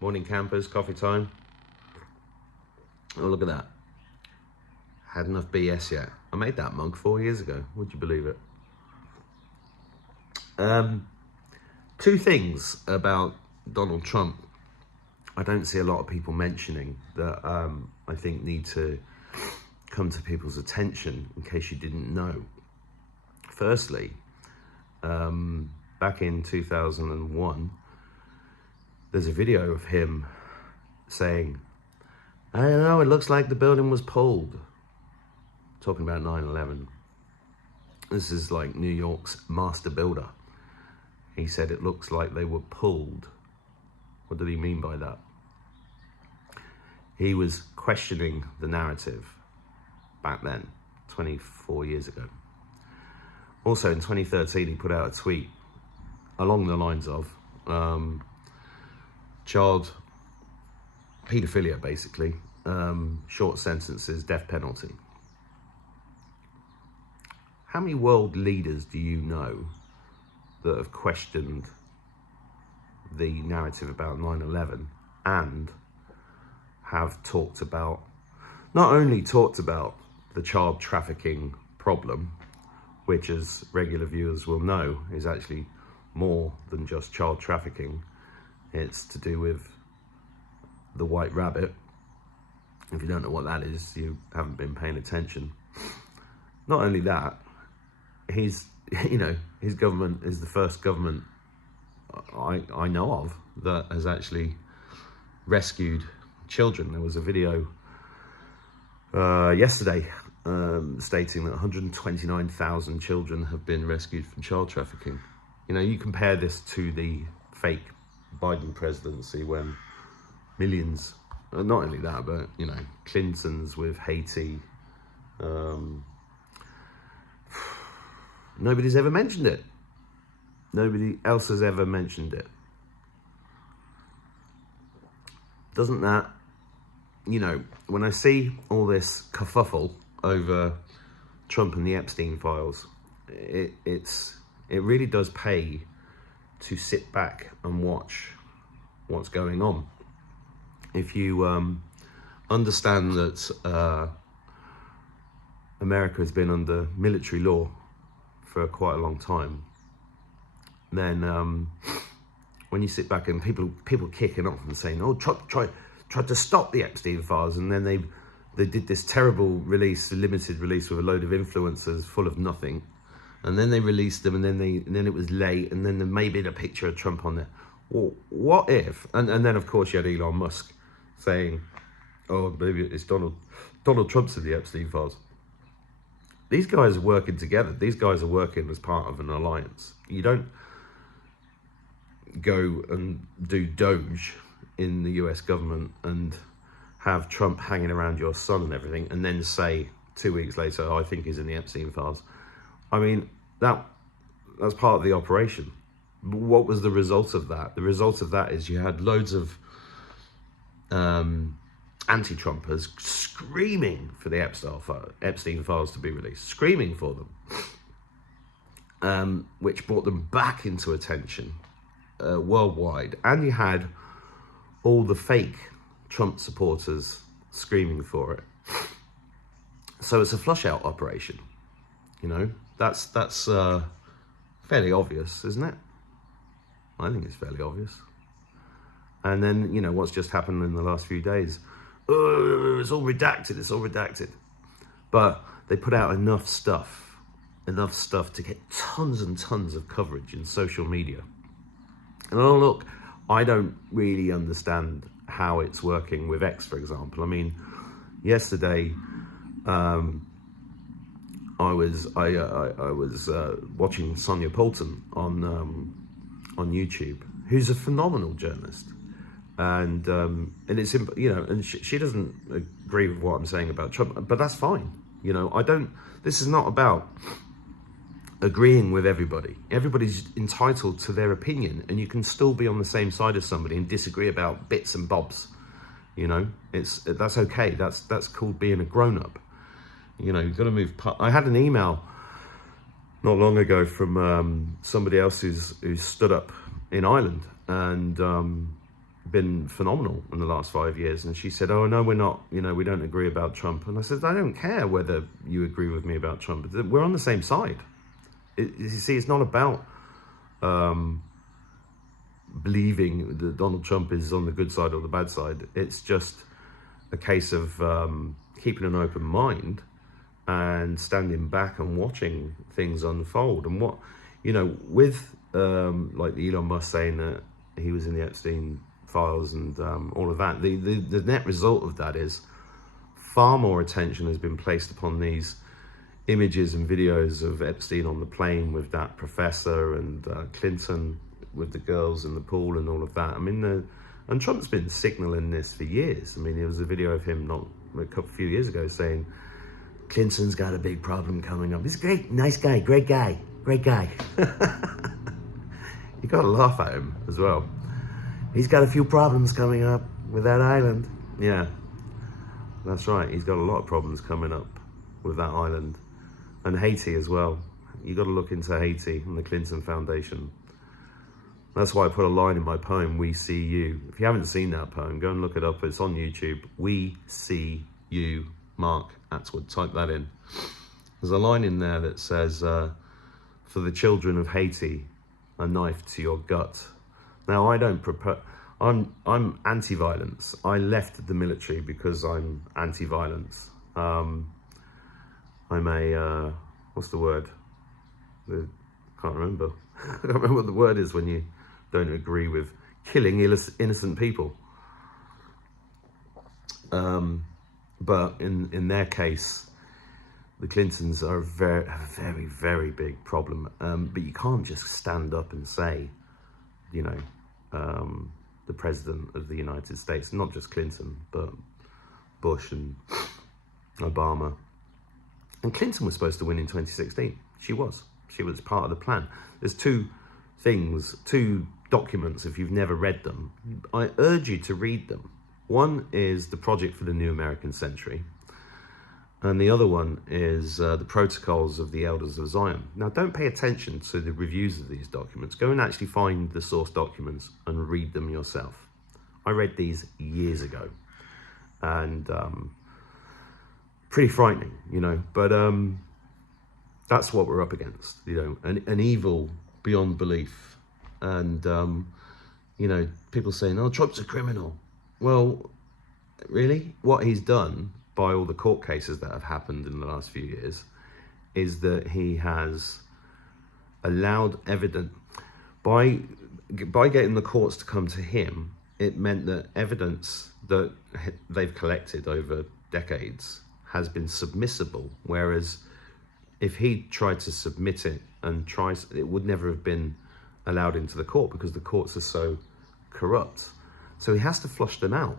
Morning campers, coffee time. Oh, look at that. Had enough BS yet. I made that mug 4 years ago. Would you believe it? Two things about Donald Trump I don't see a lot of people mentioning that I think need to come to people's attention in case you didn't know. Firstly, back in 2001, there's a video of him saying, I don't know, it looks like the building was pulled. Talking about 9/11. This is like New York's master builder. He said it looks like they were pulled. What did he mean by that? He was questioning the narrative back then, 24 years ago. Also in 2013, he put out a tweet along the lines of child paedophilia, basically, short sentences, death penalty. How many world leaders do you know that have questioned the narrative about 9/11 and have talked about, not only talked about the child trafficking problem, which as regular viewers will know is actually more than just child trafficking. It's to do with the white rabbit. If you don't know what that is, you haven't been paying attention. Not only that, his government is the first government I know of that has actually rescued children. There was a video yesterday stating that 129,000 children have been rescued from child trafficking. You know, you compare this to the fake Biden presidency when millions, not only that, but, you know, Clinton's with Haiti. Nobody's ever mentioned it. Nobody else has ever mentioned it. Doesn't that, you know, when I see all this kerfuffle over Trump and the Epstein files, it really does pay to sit back and watch what's going on. If you understand that America has been under military law for quite a long time, then when you sit back and people kicking off and saying, oh, Trump tried to stop the Epstein files, and then they did this terrible release, a limited release with a load of influencers full of nothing, and then they released them, and then it was late, and then there may be a picture of Trump on there. Well, what if? And then of course you had Elon Musk saying, oh, maybe it's Donald Trump's in the Epstein files. These guys are working together. These guys are working as part of an alliance. You don't go and do Doge in the US government and have Trump hanging around your son and everything, and then say 2 weeks later, oh, I think he's in the Epstein files. I mean, that's part of the operation. What was the result of that? The result of that is you had loads of anti-Trumpers screaming for the Epstein files to be released, screaming for them, which brought them back into attention worldwide. And you had all the fake Trump supporters screaming for it. So it's a flush out operation. You know, that's fairly obvious, isn't it? I think it's fairly obvious. And then, you know, what's just happened in the last few days, it's all redacted. But they put out enough stuff to get tons and tons of coverage in social media. And oh, look, I don't really understand how it's working with X, for example. I mean, yesterday, I was watching Sonia Poulton on YouTube, who's a phenomenal journalist. And it's, you know, and she doesn't agree with what I'm saying about Trump, but that's fine. You know, this is not about agreeing with everybody. Everybody's entitled to their opinion, and you can still be on the same side as somebody and disagree about bits and bobs. You know, that's okay. That's called being a grown-up. You know, you've got to move. I had an email not long ago from somebody else who's stood up in Ireland and been phenomenal in the last 5 years. And she said, oh, no, we're not, we don't agree about Trump. And I said, I don't care whether you agree with me about Trump. We're on the same side. You see, it's not about believing that Donald Trump is on the good side or the bad side. It's just a case of keeping an open mind and standing back and watching things unfold. And what, with like Elon Musk saying that he was in the Epstein files and all of that, the net result of that is far more attention has been placed upon these images and videos of Epstein on the plane with that professor and Clinton with the girls in the pool and all of that. I mean, and Trump's been signaling this for years. I mean, there was a video of him a few years ago saying, Clinton's got a big problem coming up. He's great, nice guy, great guy. You gotta laugh at him as well. He's got a few problems coming up with that island. Yeah, that's right. He's got a lot of problems coming up with that island. And Haiti as well. You got to look into Haiti and the Clinton Foundation. That's why I put a line in my poem, We See You. If you haven't seen that poem, go and look it up. It's on YouTube. We See You, Mark Attwood. Type that in. There's a line in there that says, for the children of Haiti, a knife to your gut. Now, I don't propose... I'm anti-violence. I left the military because I'm anti-violence. I'm a, what's the word? Can't remember. I can't remember what the word is when you don't agree with killing innocent people. But in their case, the Clintons are a very, very big problem. But you can't just stand up and say, the President of the United States, not just Clinton, but Bush and Obama. And Clinton was supposed to win in 2016. She was part of the plan. There's two documents, if you've never read them. I urge you to read them. One is the Project for the New American Century. And the other one is the Protocols of the Elders of Zion. Now, don't pay attention to the reviews of these documents. Go and actually find the source documents and read them yourself. I read these years ago. And pretty frightening, but that's what we're up against, an evil beyond belief. And, people saying, oh, Trump's a criminal. Well, really? What he's done by all the court cases that have happened in the last few years is that he has allowed evidence, by getting the courts to come to him, it meant that evidence that they've collected over decades has been submissible, whereas if he tried to submit it it would never have been allowed into the court because the courts are so corrupt. So he has to flush them out.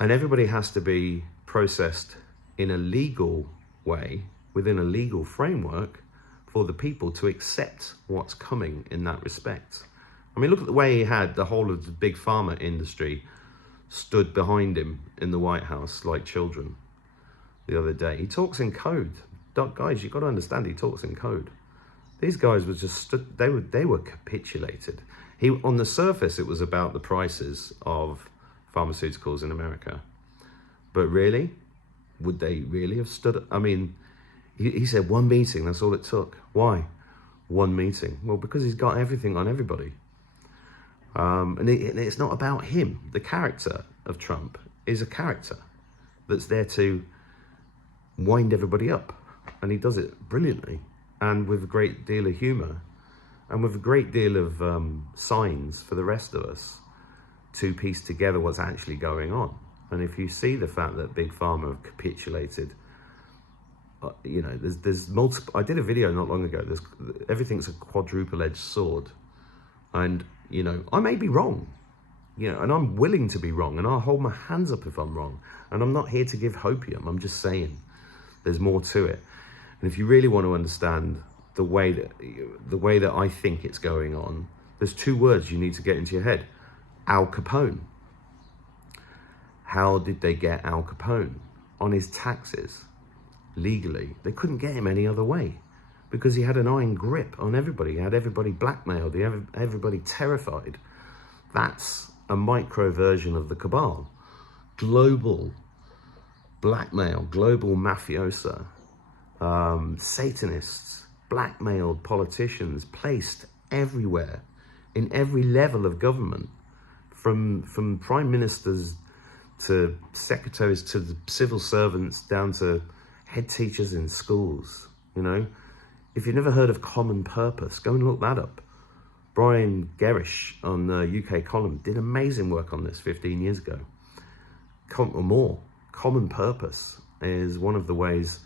And everybody has to be processed in a legal way, within a legal framework, for the people to accept what's coming in that respect. I mean, look at the way he had the whole of the big pharma industry stood behind him in the White House like children the other day. He talks in code. Guys, you've got to understand, he talks in code. These guys were just they were capitulated. On the surface, it was about the prices of pharmaceuticals in America. But really, would they really have stood? I mean, he said one meeting, that's all it took. Why? One meeting. Well, because he's got everything on everybody. And it's not about him. The character of Trump is a character that's there to wind everybody up. And he does it brilliantly and with a great deal of humor and with a great deal of signs for the rest of us to piece together what's actually going on. And if you see the fact that Big Pharma have capitulated, there's multiple. I did a video not long ago. Everything's a quadruple-edged sword. And, I may be wrong, and I'm willing to be wrong, and I'll hold my hands up if I'm wrong. And I'm not here to give hopium. I'm just saying there's more to it. And if you really want to understand the way that I think it's going on, there's two words you need to get into your head. Al Capone. How did they get Al Capone? On his taxes, legally. They couldn't get him any other way because he had an iron grip on everybody. He had everybody blackmailed. He had everybody terrified. That's a micro version of the cabal. Global blackmail, global mafiosa, Satanists, blackmailed politicians placed everywhere, in every level of government, from prime ministers to secretaries to the civil servants down to head teachers in schools. You know, if you've never heard of Common Purpose, go and look that up. Brian Gerrish on the UK column did amazing work on this 15 years ago. Or more. Common Purpose is one of the ways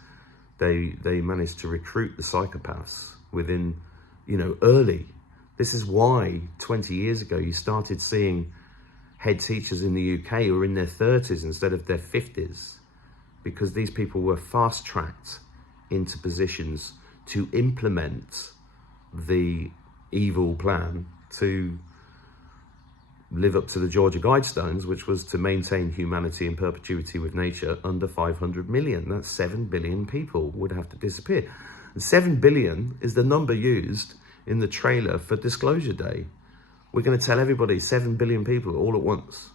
they managed to recruit the psychopaths within, you know, early. This is why 20 years ago you started seeing head teachers in the UK who were in their 30s instead of their 50s, because these people were fast-tracked into positions to implement the evil plan to live up to the Georgia Guidestones, which was to maintain humanity in perpetuity with nature under 500 million. That's 7 billion people would have to disappear. And 7 billion is the number used in the trailer for Disclosure Day. We're going to tell everybody 7 billion people all at once.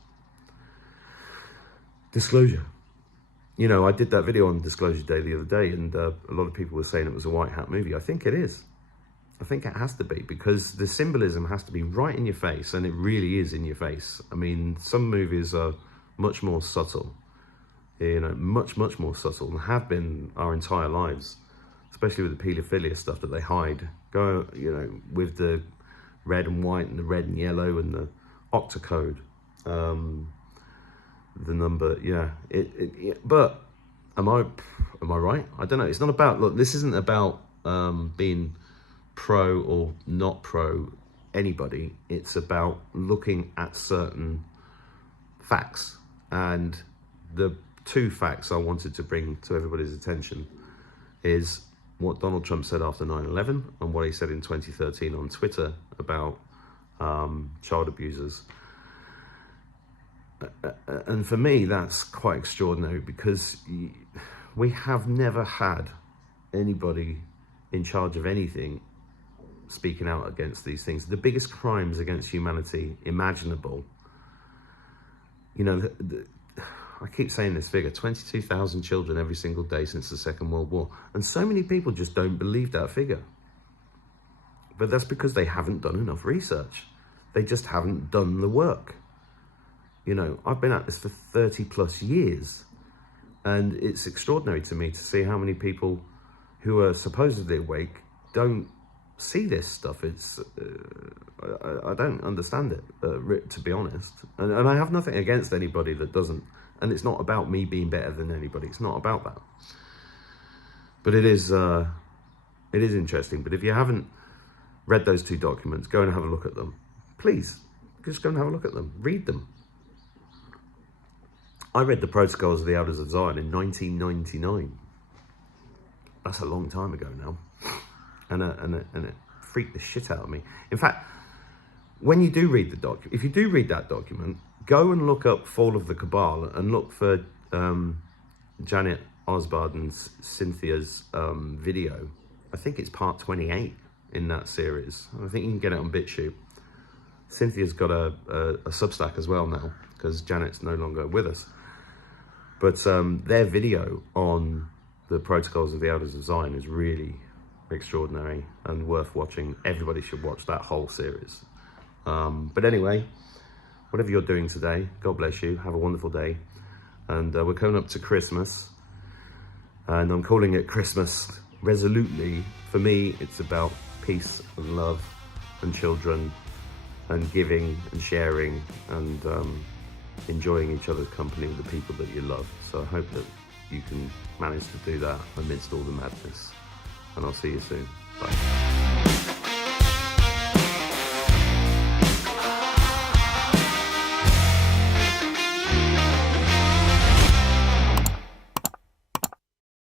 Disclosure. You know, I did that video on Disclosure Day the other day, and a lot of people were saying it was a white hat movie. I think it is. I think it has to be, because the symbolism has to be right in your face, and it really is in your face. I mean, some movies are much more subtle, you know, much more subtle, and have been our entire lives, especially with the paedophilia stuff that they hide. Go, you know, with the red and white and the red and yellow and the octocode, the number, yeah. But am I right? I don't know. It's not about, look, this isn't about being pro or not pro anybody. It's about looking at certain facts, and the two facts I wanted to bring to everybody's attention is what Donald Trump said after 9/11 and what he said in 2013 on Twitter about child abusers. And for me, that's quite extraordinary, because we have never had anybody in charge of anything speaking out against these things. The biggest crimes against humanity imaginable. You know, I keep saying this figure, 22,000 children every single day since the Second World War. And so many people just don't believe that figure. But that's because they haven't done enough research. They just haven't done the work. You know, I've been at this for 30 plus years, and it's extraordinary to me to see how many people who are supposedly awake don't see this stuff. It's I don't understand it, to be honest, and I have nothing against anybody that doesn't, and it's not about me being better than anybody. It's not about that, but it is interesting. But if you haven't read those two documents, go and have a look at them, please. Just go and have a look at them, read them. I read the Protocols of the Elders of Zion in 1999. That's a long time ago now. And it freaked the shit out of me. In fact, when you do read the document, if you do read that document, go and look up Fall of the Cabal and look for Janet Osbard and Cynthia's video. I think it's part 28 in that series. I think you can get it on BitChute. Cynthia's got a Substack as well now, because Janet's no longer with us. But their video on the Protocols of the Elders of Zion is really extraordinary and worth watching. Everybody should watch that whole series. But anyway, whatever you're doing today, God bless you. Have a wonderful day. And we're coming up to Christmas, and I'm calling it Christmas resolutely. For me, it's about peace and love and children and giving and sharing and enjoying each other's company with the people that you love. So I hope that you can manage to do that amidst all the madness. And I'll see you soon. Bye.